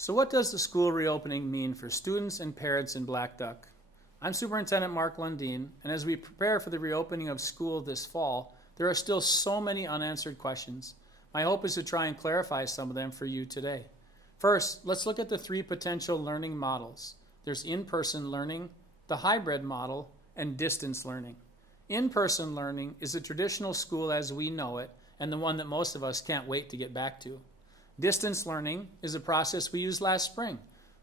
So what does the school reopening mean for students and parents in Blackduck? I'm Superintendent Mark Lundeen, and as we prepare for the reopening of school this fall, there are still so many unanswered questions. My hope is to try and clarify some of them for you today. First, let's look at the three potential learning models. There's in-person learning, the hybrid model, and distance learning. In-person learning is a traditional school as we know it, and the one that most of us can't wait to get back to. Distance learning is a process we used last spring,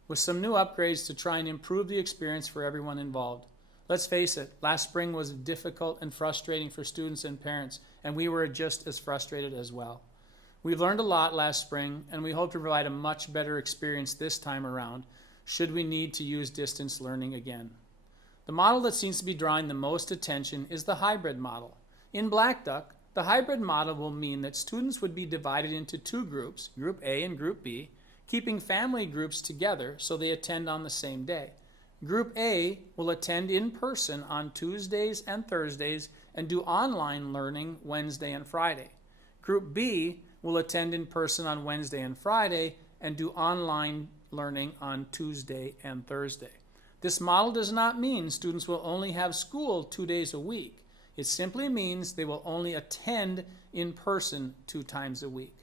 with some new upgrades to try and improve the experience for everyone involved. Let's face it, last spring was difficult and frustrating for students and parents, and we were just as frustrated as well. We've learned a lot last spring, and we hope to provide a much better experience this time around, should we need to use distance learning again. The model that seems to be drawing the most attention is the hybrid model. In Blackduck, the hybrid model will mean that students would be divided into two groups, Group A and Group B, keeping family groups together so they attend on the same day. Group A will attend in person on Tuesdays and Thursdays and do online learning Wednesday and Friday. Group B will attend in person on Wednesday and Friday and do online learning on Tuesday and Thursday. This model does not mean students will only have school 2 days a week. It simply means they will only attend in person 2 times a week.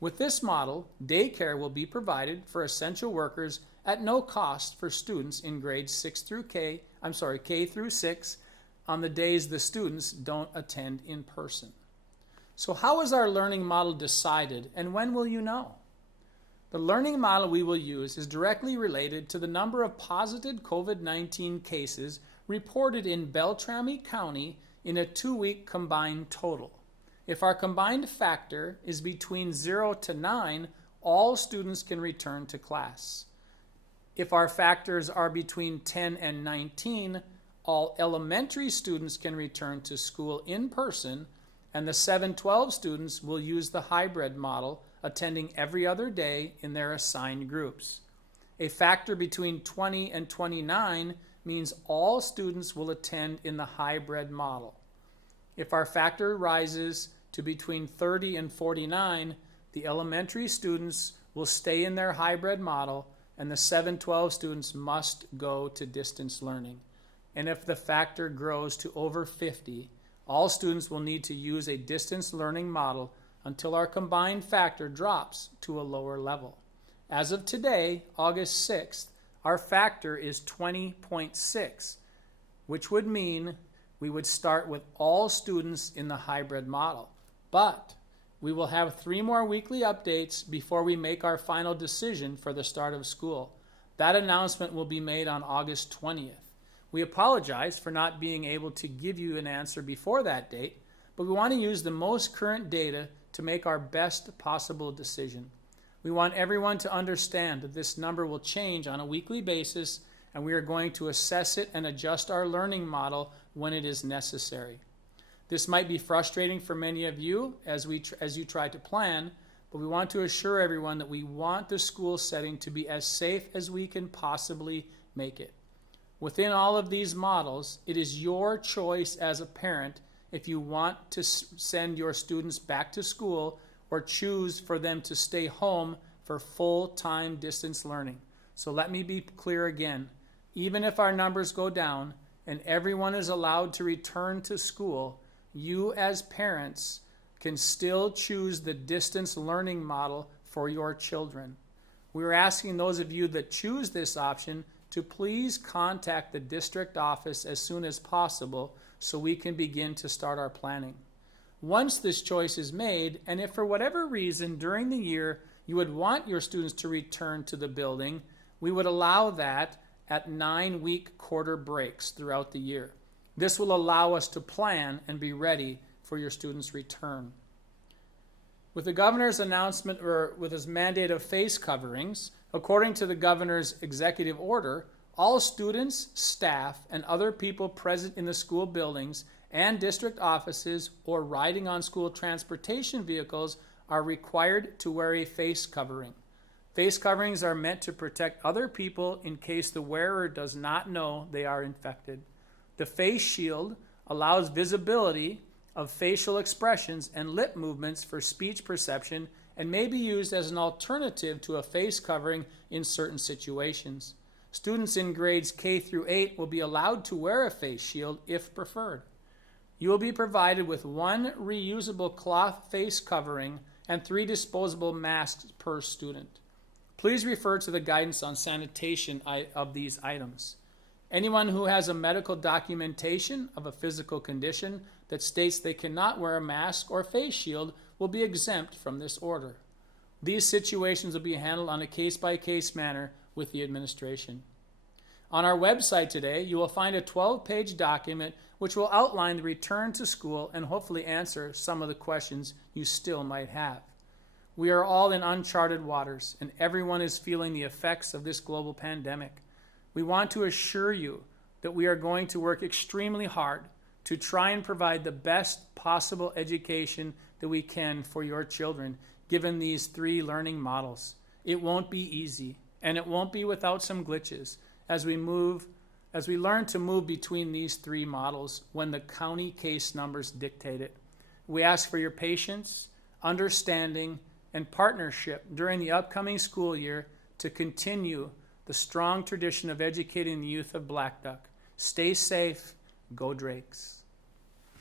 With this model, daycare will be provided for essential workers at no cost for students in grades K through 6 on the days the students don't attend in person. So how is our learning model decided, and when will you know? The learning model we will use is directly related to the number of positive COVID-19 cases reported in Beltrami County in a 2-week combined total. If our combined factor is between 0 to 9, all students can return to class. If our factors are between 10 and 19, all elementary students can return to school in person, and the 7-12 students will use the hybrid model, attending every other day in their assigned groups. A factor between 20 and 29 means all students will attend in the hybrid model. If our factor rises to between 30 and 49, the elementary students will stay in their hybrid model, and the 7-12 students must go to distance learning. And if the factor grows to over 50, all students will need to use a distance learning model until our combined factor drops to a lower level. As of today, August 6th, our factor is 20.6, which would mean we would start with all students in the hybrid model. But we will have 3 more weekly updates before we make our final decision for the start of school. That announcement will be made on August 20th. We apologize for not being able to give you an answer before that date, but we want to use the most current data to make our best possible decision. We want everyone to understand that this number will change on a weekly basis, and we are going to assess it and adjust our learning model when it is necessary. This might be frustrating for many of you as you try to plan, but we want to assure everyone that we want the school setting to be as safe as we can possibly make it. Within all of these models, it is your choice as a parent if you want to send your students back to school or choose for them to stay home for full-time distance learning. So let me be clear again. Even if our numbers go down and everyone is allowed to return to school, you as parents can still choose the distance learning model for your children. We're asking those of you that choose this option to please contact the district office as soon as possible so we can begin to start our planning. Once this choice is made, and if for whatever reason during the year you would want your students to return to the building, we would allow that at 9-week quarter breaks throughout the year. This will allow us to plan and be ready for your students' return. With the governor's announcement, or with his mandate of face coverings, according to the governor's executive order, all students, staff, and other people present in the school buildings and district offices or riding on school transportation vehicles are required to wear a face covering. Face coverings are meant to protect other people in case the wearer does not know they are infected. The face shield allows visibility of facial expressions and lip movements for speech perception and may be used as an alternative to a face covering in certain situations. Students in grades K through 8 will be allowed to wear a face shield if preferred. You will be provided with 1 reusable cloth face covering and 3 disposable masks per student. Please refer to the guidance on sanitation of these items. Anyone who has a medical documentation of a physical condition that states they cannot wear a mask or face shield will be exempt from this order. These situations will be handled on a case-by-case manner with the administration. On our website today, you will find a 12-page document which will outline the return to school and hopefully answer some of the questions you still might have. We are all in uncharted waters, and everyone is feeling the effects of this global pandemic. We want to assure you that we are going to work extremely hard to try and provide the best possible education that we can for your children, given these 3 learning models. It won't be easy, and it won't be without some glitches as we learn to move between these 3 models when the county case numbers dictate it. We ask for your patience, understanding, and partnership during the upcoming school year to continue the strong tradition of educating the youth of Blackduck. Stay safe. Go Drakes.